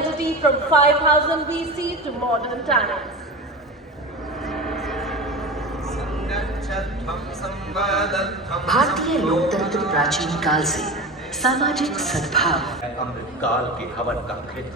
identity from 5000 BC to modern times. भारतीय लोकतंत्र प्राचीन काल से सामाजिक सद्भाव अमृत काल के हवन का कृत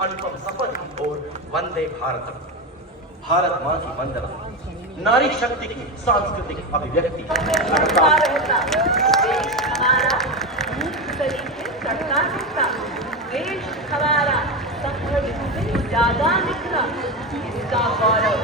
अनुपम सफर की ओर वंदे भारतम। भारत माँ की वंदना नारी शक्ति की सांस्कृतिक अभिव्यक्ति। देश हमारा संघर्ष ज्यादा निकला, इसका गौरव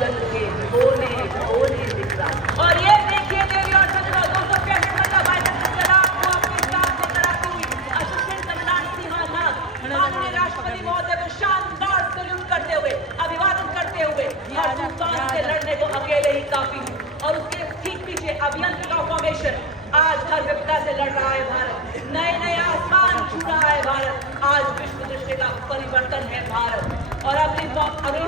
जल के कोने कोने दिख रहा। और ये देखिए देवी और सज्जनों, 265 महिला भाईजान जनाब को अपने साथ लेकर आती हुई असिस्टेंट कमांडेंट सिंहा नाग माननीय राष्ट्रपति महोदय को शानदार सैल्यूट करते हुए, अभिवादन करते हुए हर तूफान से लड़ने को अकेले ही काफी। और उसके ठीक पीछे अभियंत्रण का फॉर्मेशन आज हर विपदा से लड़ रहा है भारत, नए नए आसमान छू रहा है भारत, आज विश्व दृष्टि का परिवर्तन है भारत। और अगली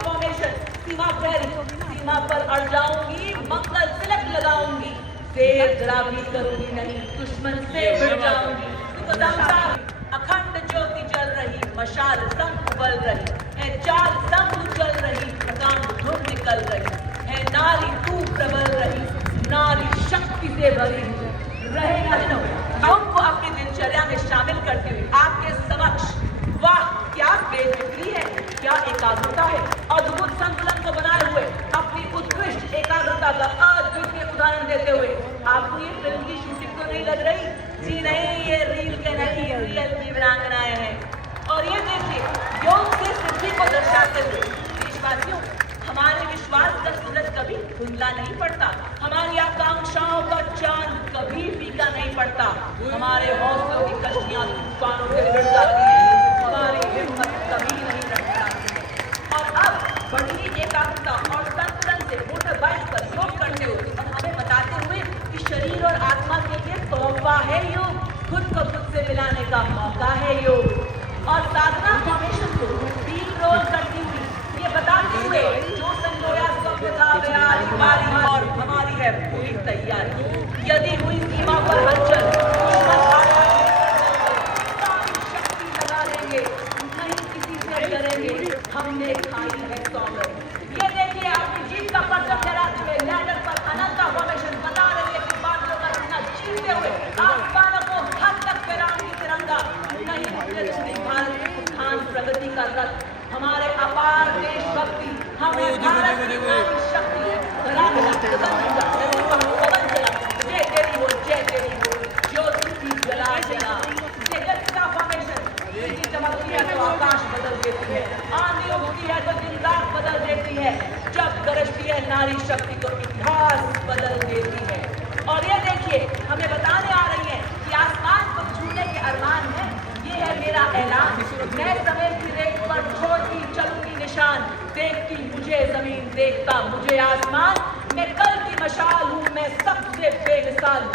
फॉर्मेशन सीमा प्रहरी, सीमा पर अड़ जाऊंगी, मंगल तिलक लगाऊंगी, देर जरा भी करूंगी नहीं, दुश्मन से भिड़ जाऊंगी। तो अखंड ज्योति जल रही, मशाल संग उबल रही है, चाल संग चल रही, काम धुन निकल रही है, नारी तू प्रबल रही, नारी शक्ति से भरी रहेगा। हमको अपनी दिनचर्या में शामिल करते हुए आपके समक्ष, वाह क्या बेफिक्री है, क्या एकाग्रता है, अद्भुत संतुलन को बनाए हुए अपनी उत्कृष्ट एकाग्रता का अद्वितीय उदाहरण देते हुए आपको ये फिल्म की शूटिंग तो नहीं लग रही? जी नहीं, ये रील के नहीं, रियल की वीरांगनाएं हैं। और ये देखिए योग से सिद्धि को दर्शाते हुए देशवासियों, हमारे विश्वास का सूरज कभी धुंधला नहीं पड़ता, हमारी आकांक्षाओं का चांद कभी फीका नहीं पड़ता, हमारे हौसलों की कश्तियां तूफानों से भिड़ जाती हैं, हमारी हिम्मत कभी नहीं रख जाती है। और अब बढ़ी एकाग्रता और संतुलन से मोटर बाइक पर योग करते हुए और हमें बताते हुए कि शरीर और आत्मा के लिए तोहफा है योग, खुद को खुद से मिलाने का मौका है योग। और साधना फॉर्मेशन को 3 रोल करती हुई ये बताते हुए जो संजोया स्वप्न था वे आज हमारी और हमारी है पूरी तैयारी। यदि हुई सीमा पर हलचल, दुश्मन आया शक्ति लगा लेंगे, नहीं किसी से डरेंगे, हमने खाई है सौगंध। ये देखिए अपनी जीत का परचम लहराते हुए लैंडर पर अनंता फॉर्मेशन बता रही है कि बादलों का सीना चीरते हुए आसमानों को हद तक फहराऊंगी तिरंगा, नहीं रुकने भारत के उत्थान प्रगति का रथ, हमारे अपार देश भक्ति, हमें भारत की नारी शक्ति, जय तेरी हो, जय तेरी हो, ज्योति की जला जला। जगत का फॉर्मेशन बिजली चमकती है तो आकाश बदल देती है, आंधी उठती है तो दिन रात बदल देती है, जब गरजती है नारी शक्ति तो इतिहास बदल देती है। और ये देखिए हमें बताने आ रही है कि आसमान को छूने के अरमान है, ये है मेरा ऐलान, मैं समय की रेख पर छोड़ती चलूंगी निशान, देखती मुझे जमीन, देखता मुझे आसमान, मैं कल की मशाल हूँ, मैं सबसे बेमिसाल हूँ।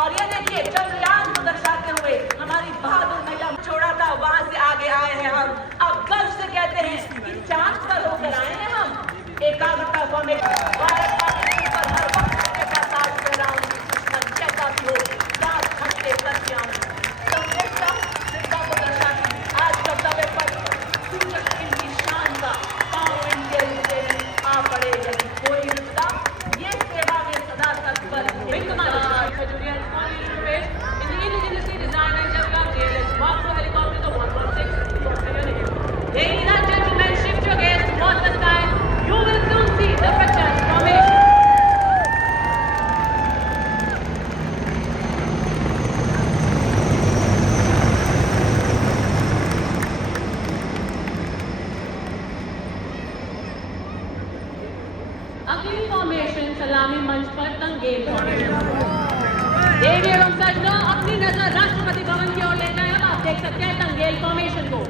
और ये देखिए चंद्रयान को दर्शाते हुए हमारी बहादुर महिला छोड़ा था, वहां से आगे आए हैं हम, अब गर्व से कहते हैं कि चांद पर होकर आए हैं हम। एकाग्रता फॉर्मेशन भारत पर हर वक्त का साथ कर रहा हूँ, दुश्मन कैसा भी हो, रात घंटे करके आऊँ। आज कर्तव्य पर सूचक इनकी शान का पाँव इनके रुके आ पड़े यदि कोई रुकता, ये सेवा में सदा तत्पर Ladies and gentlemen, shift your gaze towards the sky. You will soon see the Prachand formation. अगली फॉर्मेशन सलामी मंच पर तंगेल फॉर्मेशन। देवी एवं सज्जनों, अपनी नजर राष्ट्रपति भवन की ओर ले जाएं। अब आप देख सकते हैं तंगेल फॉर्मेशन को।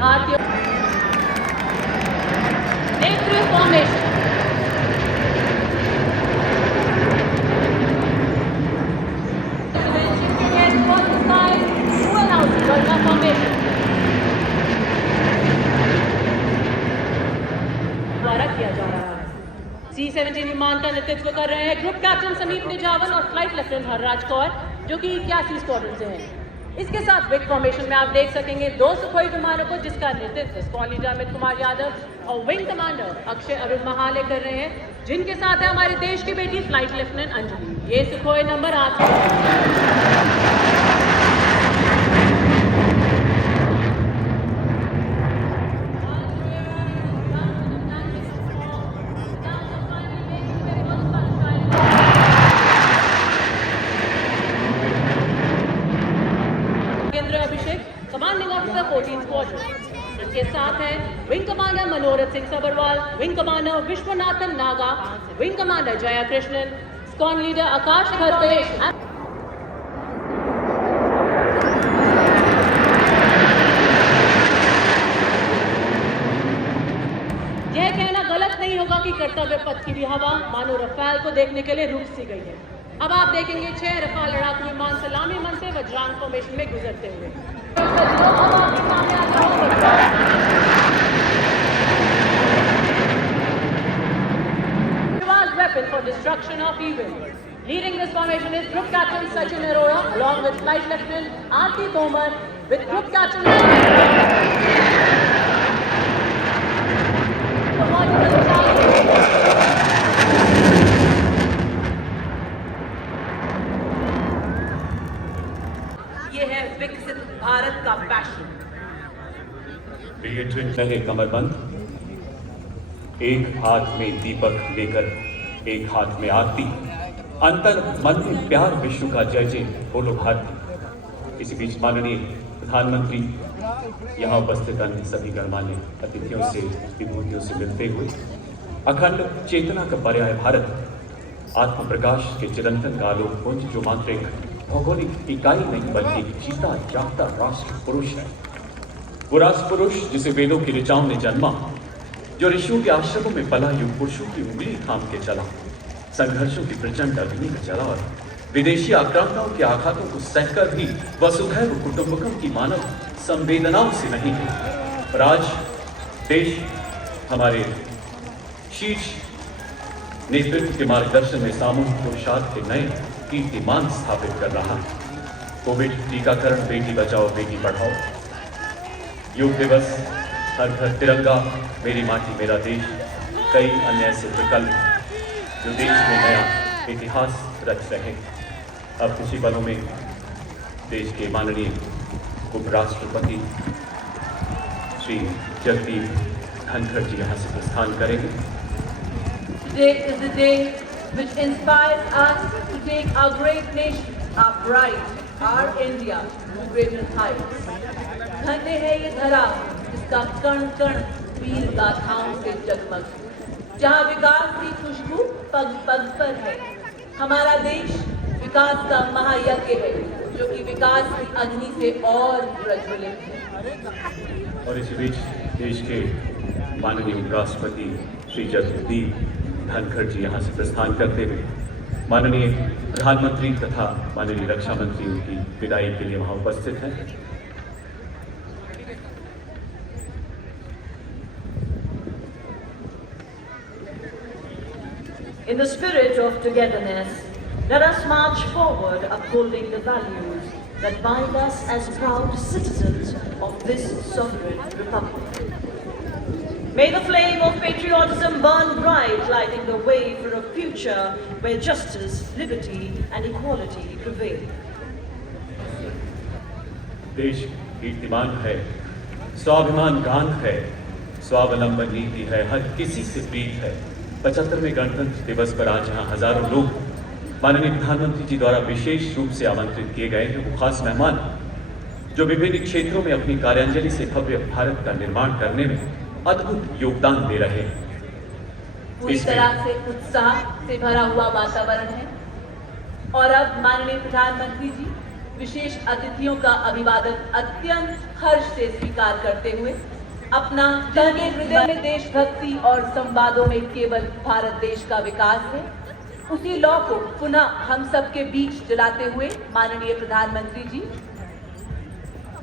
भारतीय नेत्री फॉर्मेशन। किया जा रहा है। C-17 विमान का नेतृत्व कर रहे हैं ग्रुप कैप्टन समीप निजावन और फ्लाइट लेफ्टिनेंट हरराज कौर, जो कि 81 स्क्वाड्रन से हैं। इसके साथ विंग फॉर्मेशन में आप देख सकेंगे 2 सुखोई विमानों को, जिसका नेतृत्व स्क्वाड लीडर अमित कुमार यादव और विंग कमांडर अक्षय अरुण महाले कर रहे हैं, जिनके साथ है हमारे देश की बेटी फ्लाइट लेफ्टिनेंट अंजलि। ये Sukhoi number 8 commanding officer 14 squadron. इनके साथ हैं wing commander Manorath Singh Sabarwal, wing commander Vishwanathan Naga, wing commander Jaya Krishnan, squad leader Akash Kharte. यह कहना गलत नहीं होगा कि कर्तव्य पथ की भी हवा मानो रफाल को देखने के लिए रुक सी गई है। अब आप देखेंगे 6 रफाल लड़ाकू विमान सलामी मन से वज्रांग फॉर्मेशन में गुजरते हुए। Weapon for destruction of evil. Leading this formation is Group Captain Sachin Arora, along with Flight Lieutenant Aarti Tomar, with Group Captain. ये है विकसित भारत का पैशन। रहे कमरबंद, एक हाथ में दीपक लेकर एक हाथ में आरती, अंतर मन में प्यार, विश्व का जय जय बोलो भारती। इसी बीच माननीय प्रधानमंत्री यहाँ उपस्थित अन्य सभी गणमान्य अतिथियों से विभूतियों से मिलते हुए अखंड चेतना का पर्याय भारत, आत्म प्रकाश के चिरंतन का आलोक पुंज, जो मात्र एक भौगोलिक इकाई नहीं बल्कि एक जीता जागता राष्ट्र पुरुष है। वो राष्ट्र पुरुष जिसे वेदों की ऋचाओं ने जन्मा, जो ऋषियों के आश्रमों में पला, युग पुरुषों की उंगली थाम के चला, संघर्षों की प्रचंड अग्नि में चला और विदेशी आक्रांताओं के आघातों को सहकर भी वसुधैव कुटुंबकम की मानव संवेदनाओं से नहीं है। पर आज देश हमारे शीर्ष नेतृत्व के मार्गदर्शन में सामूहिक पुरुषार्थ के नए कीर्तिमान स्थापित कर रहा है। कोविड टीकाकरण, बेटी बचाओ बेटी पढ़ाओ, योग दिवस, हर घर तिरंगा, मेरी माटी मेरा देश, कई अन्य ऐसे विकल्प जो देश में नया इतिहास रच रहे। अब कुछ ही पलों में देश के माननीय उपराष्ट्रपति श्री जगदीप धनखड़ जी यहाँ से प्रस्थान करेंगे। Today is the day which inspires us to take our great nation, our pride, our India to greater heights. धन्य है ये धरा जिसका कण कण वीर गाथाओं से जगमग, जहाँ विकास की खुशबू पग पग पर है। हमारा देश विकास का महायज्ञ है, जो कि विकास की अग्नि से और प्रज्वलित है। और इस बीच देश के माननीय उपराष्ट्रपति श्री जगदीप धनखड़ जी यहाँ से प्रस्थान करते हुए माननीय प्रधानमंत्री तथा माननीय रक्षा मंत्री उनकी विदाई के लिए वहाँ उपस्थित हैं। In the spirit of togetherness, let us march forward upholding the values that bind us as proud citizens of this sovereign republic. May the flame of patriotism burn bright, lighting the way for a future where justice, liberty and equality prevail. देश कीर्तिमान है, स्वाभिमान गान है, स्वावलंबन नीति है, हर किसी से प्रीत है। 75वें गणतंत्र दिवस पर आज यहाँ हजारों लोग माननीय प्रधानमंत्री जी द्वारा विशेष रूप से आमंत्रित किए गए हैं। वो खास मेहमान जो विभिन्न क्षेत्रों में अपनी कार्यांजलि से भव्य भारत का निर्माण करने में अद्भुत योगदान दे रहे हैं। पूरी तरह से उत्साह से भरा हुआ वातावरण है और अब माननीय प्रधानमंत्री जी विशेष अतिथियों का अभिवादन अत्यंत हर्ष से स्वीकार करते हुए अपना तन हृदय में देशभक्ति और संवादों में केवल भारत देश का विकास है, उसी लौ को पुनः हम सबके बीच जलाते हुए माननीय प्रधानमंत्री जी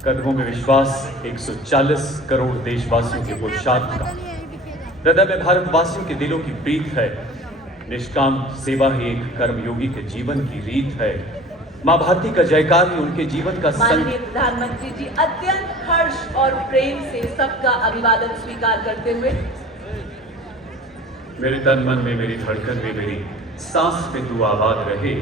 कदमों में विश्वास 140 करोड़ देशवासियों के पुरुषार्थ का हृदय में भारतवासियों के दिलों की प्रीत है। निष्काम सेवा ही एक कर्मयोगी के जीवन की रीत है। मां भारती का जयकार ही उनके जीवन का माननीय प्रधानमंत्री जी अत्यंत हर्ष और प्रेम से सबका अभिवादन स्वीकार करते हुए मेरे तन मन में, मेरी धड़कन में, मेरी सांस में तू आबाद रहे।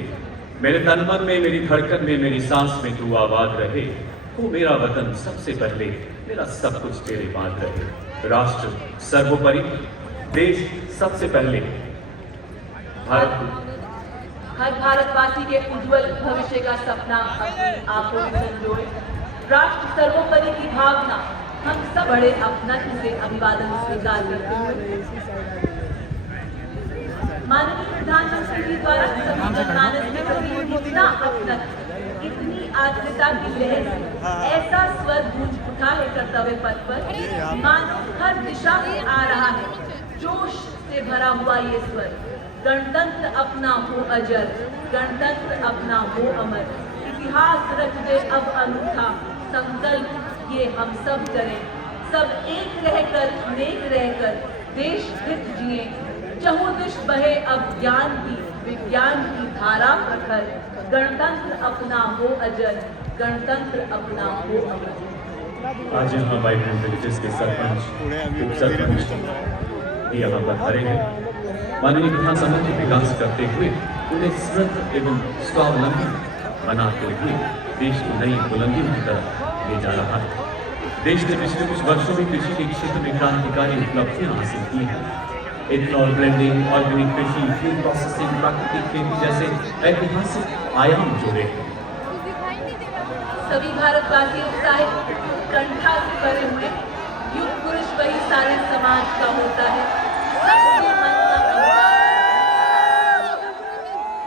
मेरे तन मन में, मेरी धड़कन में, मेरी सांस में तू आबाद रहे। वो मेरा वतन सबसे पहले, मेरा सब कुछ तेरे बाद रहे। राष्ट्र सर्वोपरि, देश सबसे पहले। हर भारतवासी के उज्जवल भविष्य का सपना अपनी आंखों में संजोए। राष्ट्र सर्वोपरि की भावना हम सब बड़े अपनत्व से अभिवादन स्वीकार करते हुए माननीय प्रधानमंत्री जी द्वारा सभी जनमानस में प्रति इतना अपनत्व, इतनी आर्द्रता की लहर से ऐसा स्वर गूंज उठा है कर्तव्य पथ पर, मानो हर दिशा में आ रहा है जोश से भरा हुआ ये स्वर। गणतंत्र अपना हो अजर, गणतंत्र अपना हो अमर, इतिहास रच दे अब अनूठा, संकल्प ये हम सब करें, सब एक रहकर, नेक रहकर देश हित जिए। चहुदिश बहे अब ज्ञान की, विज्ञान की धारा प्रखर, गणतंत्र अपना हो अजर, गणतंत्र अपना हो अमर। आज यहाँ वाइब्रेंट विलेजेस के सरपंच, उप सरपंच यहाँ पर खड़े हैं। माननीय विधानसभा के विकास करते हुए उन्हें समृद्ध एवं स्वावलंबी बनाते हुए देश को नई बुलंदियों की तरफ ले जा रहा है। देश ने पिछले कुछ वर्षों में कृषि के क्षेत्र में क्रांतिकारी उपलब्धियां हासिल की हैं। इथेनॉल ब्लेंडिंग, ऑर्गेनिक कृषि, फूड प्रोसेसिंग, प्राकृतिक खेती जैसे ऐतिहासिक आयाम जुड़े हैं। सभी भारतवासी उत्साहित कंठा से भरे हुए, युग पुरुष वही सारे समाज का होता है, सबके मन का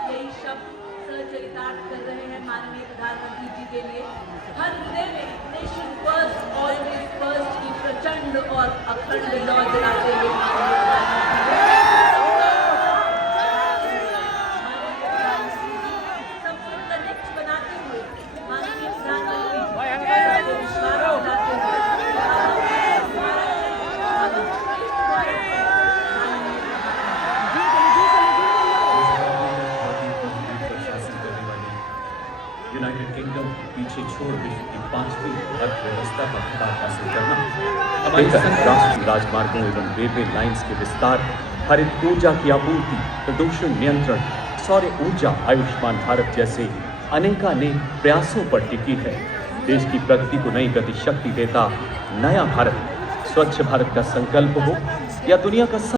यही शब्द सचरितार्थ कर रहे हैं माननीय प्रधानमंत्री जी के लिए। हर हृदय में नेशन फर्स्ट, ऑलवेज फर्स्ट की प्रचंड और अखंड लौ जलाते हुए सबसे कनेक्ट बनाते हुए माननीय प्रधानमंत्री जी विश्वास दिलाते हुए यूनाइटेड किंगडम पीछे छोड़ विश्व की 5वीं अर्थव्यवस्था का खिताब हासिल करना, हमारे राष्ट्रीय राजमार्गों एवं रेलवे लाइंस के विस्तार, हरित ऊर्जा की आपूर्ति, प्रदूषण नियंत्रण, सौर ऊर्जा, आयुष्मान भारत जैसे अनेकानेक प्रयासों पर टिकी है। देश की प्रगति को नई गति शक्ति देता नया भारत, स्वच्छ भारत का संकल्प हो या दुनिया का